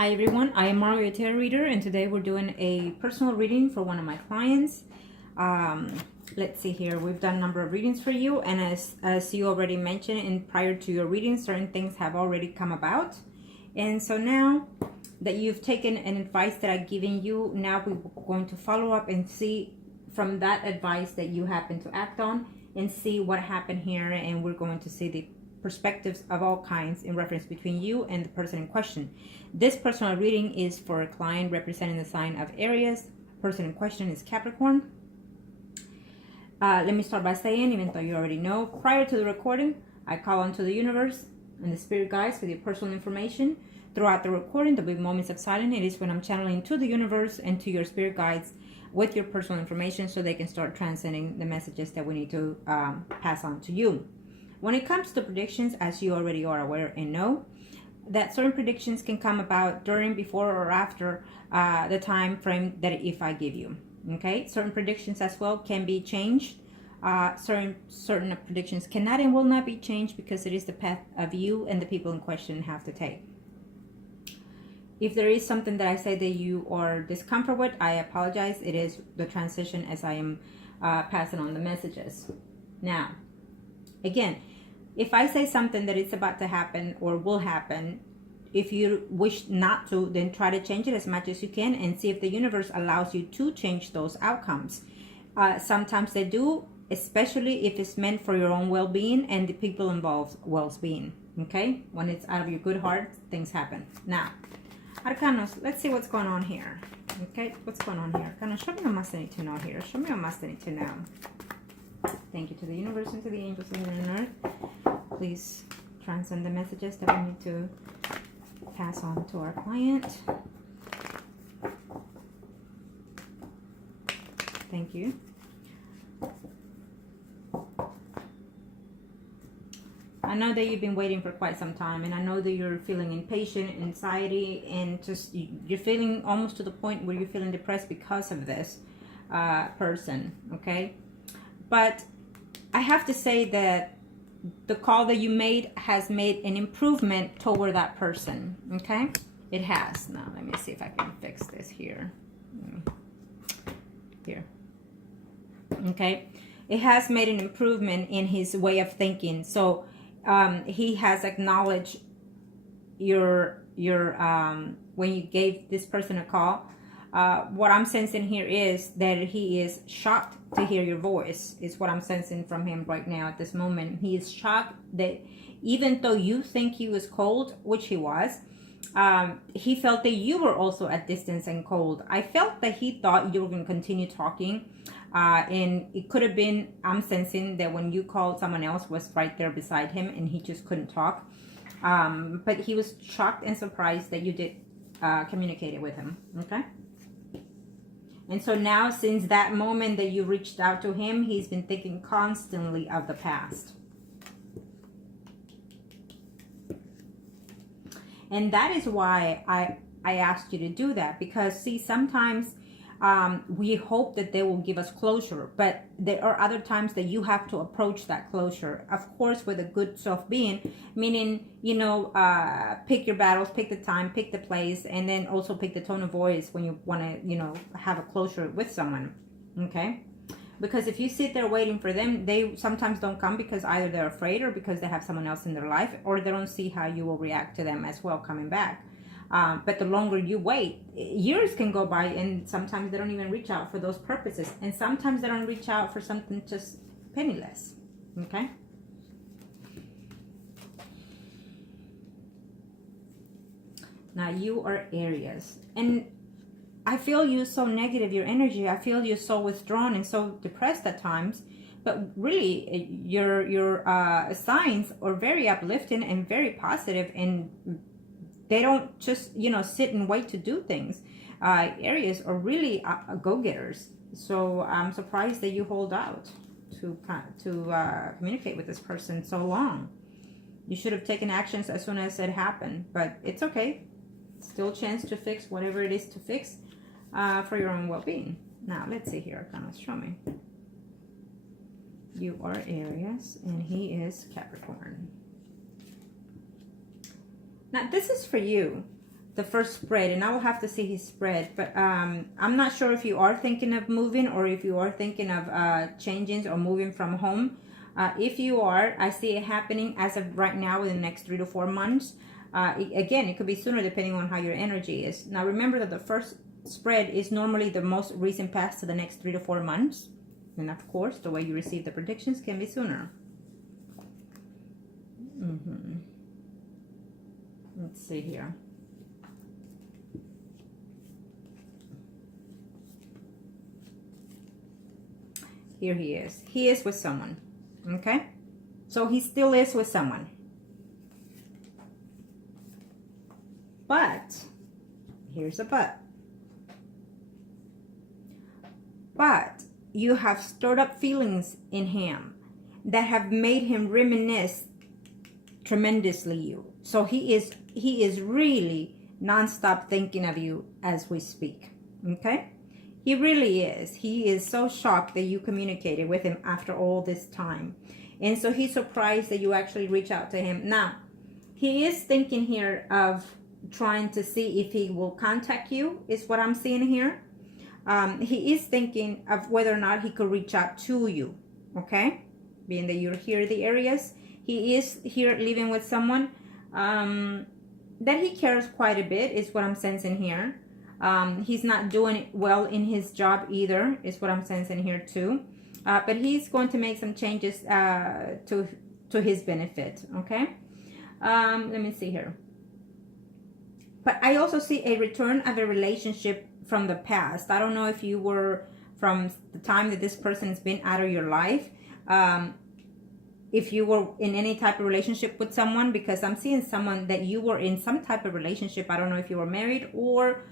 Hi everyone, I am Margourtarotreader, and today we're doing a personal reading for one of my clients. Let's see here, we've done a number of readings for you, and as you already mentioned in prior to your reading, certain things have already come about. And so now that you've taken an advice that I've given you, now we're going to follow up and see from that advice that you happen to act on and see what happened here, and we're going to see the perspectives of all kinds in reference between you and the person in question. This personal reading is for a client representing the sign of Aries. Person in question is Capricorn. Let me start by saying, even though you already know, prior to the recording, I call onto the universe and the spirit guides for your personal information. Throughout the recording, there'll be moments of silence. It is when I'm channeling to the universe and to your spirit guides with your personal information so they can start transcending the messages that we need to pass on to you. When it comes to predictions, as you already are aware and know, that certain predictions can come about during, before, or after the time frame that if I give you. Okay, certain predictions as well can be changed. Certain predictions cannot and will not be changed because it is the path of you and the people in question have to take. If there is something that I say that you are discomfort with, I apologize. It is the transition as I am passing on the messages. Now, again, if I say something that it's about to happen or will happen, if you wish not to, then try to change it as much as you can and see if the universe allows you to change those outcomes. Sometimes they do, especially if it's meant for your own well-being and the people involved well-being. Okay? When it's out of your good heart, things happen. Now, Arcanos, let's see what's going on here. Okay? What's going on here? Arcanos, show me what must I need to know here. Show me what must I need to know. Thank you to the universe and to the angels in heaven and earth. Please transcend the messages that we need to pass on to our client. Thank you. I know that you've been waiting for quite some time, and I know that you're feeling impatient, anxiety, and just you're feeling almost to the point where you're feeling depressed because of this person, okay? But I have to say that the call that you made has made an improvement toward that person, okay? It has. Now, let me see if I can fix this here. Here. Okay? It has made an improvement in his way of thinking. So, he has acknowledged your when you gave this person a call. What I'm sensing here is that he is shocked to hear your voice, is what I'm sensing from him right now at this moment. He is shocked that even though you think he was cold, which he was, he felt that you were also at distance and cold. I felt that he thought you were going to continue talking, and it could have been, I'm sensing that when you called, someone else was right there beside him and he just couldn't talk. But he was shocked and surprised that you did communicate it with him, okay? And so now, since that moment that you reached out to him, he's been thinking constantly of the past. And that is why I asked you to do that. Because, see, sometimes we hope that they will give us closure. But there are other times that you have to approach that closure. Of course, with a good self-being, meaning, you know, pick your battles, pick the time, pick the place, and then also pick the tone of voice when you want to, you know, have a closure with someone. Okay? Because if you sit there waiting for them, they sometimes don't come because either they're afraid or because they have someone else in their life, or they don't see how you will react to them as well coming back. But the longer you wait, years can go by, and sometimes they don't even reach out for those purposes. And sometimes they don't reach out for something just penniless. Okay? Now, you are Aries. And I feel you so negative, your energy. I feel you so withdrawn and so depressed at times. But really, your signs are very uplifting and very positive, and they don't just, you know, sit and wait to do things. Aries are really go-getters. So I'm surprised that you hold out to communicate with this person so long. You should have taken actions as soon as it happened. But it's okay. Still a chance to fix whatever it is to fix for your own well-being. Now, let's see here. Arcanos, show me. You are Aries, and he is Capricorn. Now, this is for you. the first spread, and I will have to see his spread, but I'm not sure if you are thinking of moving or if you are thinking of changing or moving from home. If you are, I see it happening as of right now within the next 3 to 4 months. Again, it could be sooner depending on how your energy is. Now remember that the first spread is normally the most recent past to the next 3 to 4 months, and of course the way you receive the predictions can be sooner. Let's see here. Here he is. He is with someone. Okay? So he still is with someone. But, here's a but. But you have stirred up feelings in him that have made him reminisce tremendously you. So he is really nonstop thinking of you as we speak. Okay? He really is. He is so shocked that you communicated with him after all this time. And so he's surprised that you actually reach out to him. Now, he is thinking here of trying to see if he will contact you, is what I'm seeing here. He is thinking of whether or not he could reach out to you. Okay? Being that you're here in the areas. He is here living with someone that he cares quite a bit, is what I'm sensing here. He's not doing well in his job either, is what I'm sensing here too. But he's going to make some changes to his benefit, okay? Let me see here. But I also see a return of a relationship from the past. I don't know if you were from the time that this person has been out of your life. If you were in any type of relationship with someone, because I'm seeing someone that you were in some type of relationship. I don't know if you were married or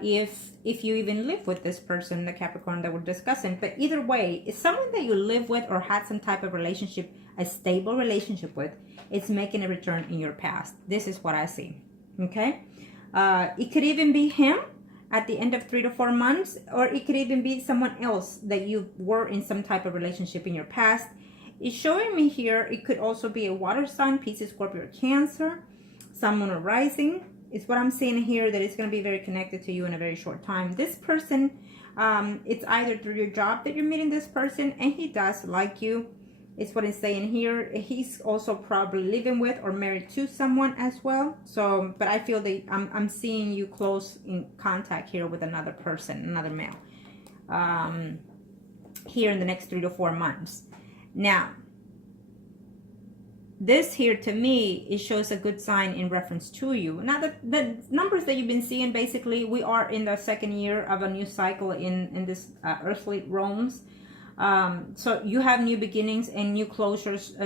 if you even live with this person, the Capricorn that we're discussing. But either way, it's someone that you live with or had some type of relationship, a stable relationship with. It's making a return in your past. This is what I see. Okay? It could even be him at the end of 3 to 4 months, or it could even be someone else that you were in some type of relationship in your past. It's showing me here, it could also be a water sign, Pisces, Scorpio, or Cancer, Sun, Moon, or Rising. It's what I'm seeing here, that it's going to be very connected to you in a very short time. This person, it's either through your job that you're meeting this person, and he does like you. It's what it's saying here. He's also probably living with or married to someone as well. So, but I feel that I'm seeing you close in contact here with another person, another male, here in the next 3 to 4 months. Now, this here to me, it shows a good sign in reference to you. Now, the numbers that you've been seeing, basically, we are in the second year of a new cycle in this earthly realms. So you have new beginnings and new closures,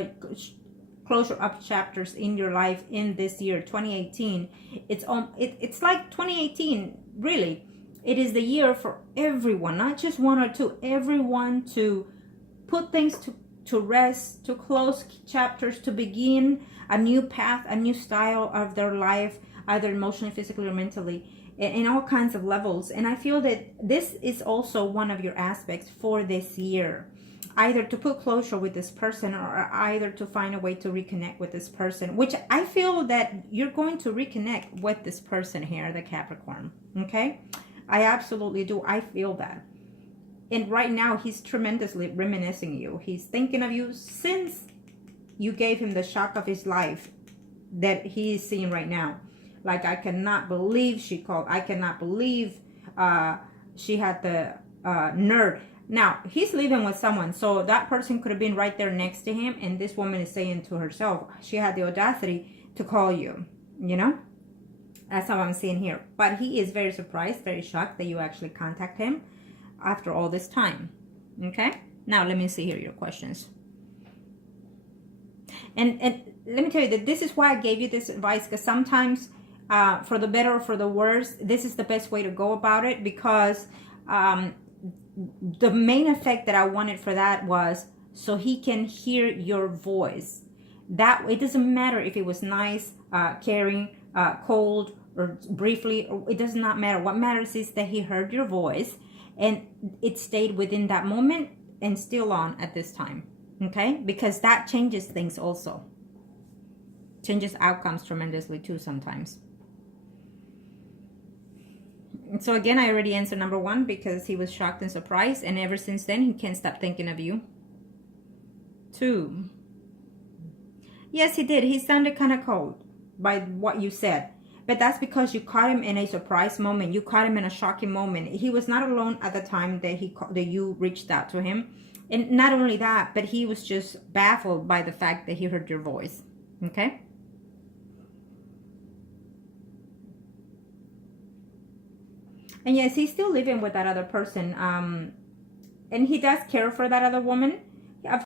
closure up chapters in your life in this year, 2018. It's like 2018, really. It is the year for everyone, not just one or two, everyone to put things to rest, to close chapters, to begin a new path, a new style of their life, either emotionally, physically, or mentally, in all kinds of levels. And I feel that this is also one of your aspects for this year, either to put closure with this person or either to find a way to reconnect with this person, which I feel that you're going to reconnect with this person here, the Capricorn. Okay? I absolutely do. I feel that. And right now, he's tremendously reminiscing you. He's thinking of you since you gave him the shock of his life that he is seeing right now. Like, I cannot believe she called. I cannot believe she had the nerve. Now, he's living with someone. So that person could have been right there next to him. And this woman is saying to herself, she had the audacity to call you. You know? That's how I'm seeing here. But he is very surprised, very shocked that you actually contact him after all this time. Okay, now let me see here your questions, and let me tell you that this is why I gave you this advice, because sometimes for the better or for the worse, this is the best way to go about it, because the main effect that I wanted for that was so he can hear your voice. That it doesn't matter if it was nice, caring, cold, or briefly, or it does not matter. What matters is that he heard your voice and it stayed within that moment and still on at this time. Okay? Because that changes things also. Changes outcomes tremendously too sometimes. So again, I already answered number 1 because he was shocked and surprised, and ever since then he can't stop thinking of you. 2. Yes, he did. He sounded kind of cold by what you said. But that's because you caught him in a surprise moment. You caught him in a shocking moment. He was not alone at the time that you reached out to him. And not only that, but he was just baffled by the fact that he heard your voice. Okay? And yes, he's still living with that other person. And he does care for that other woman.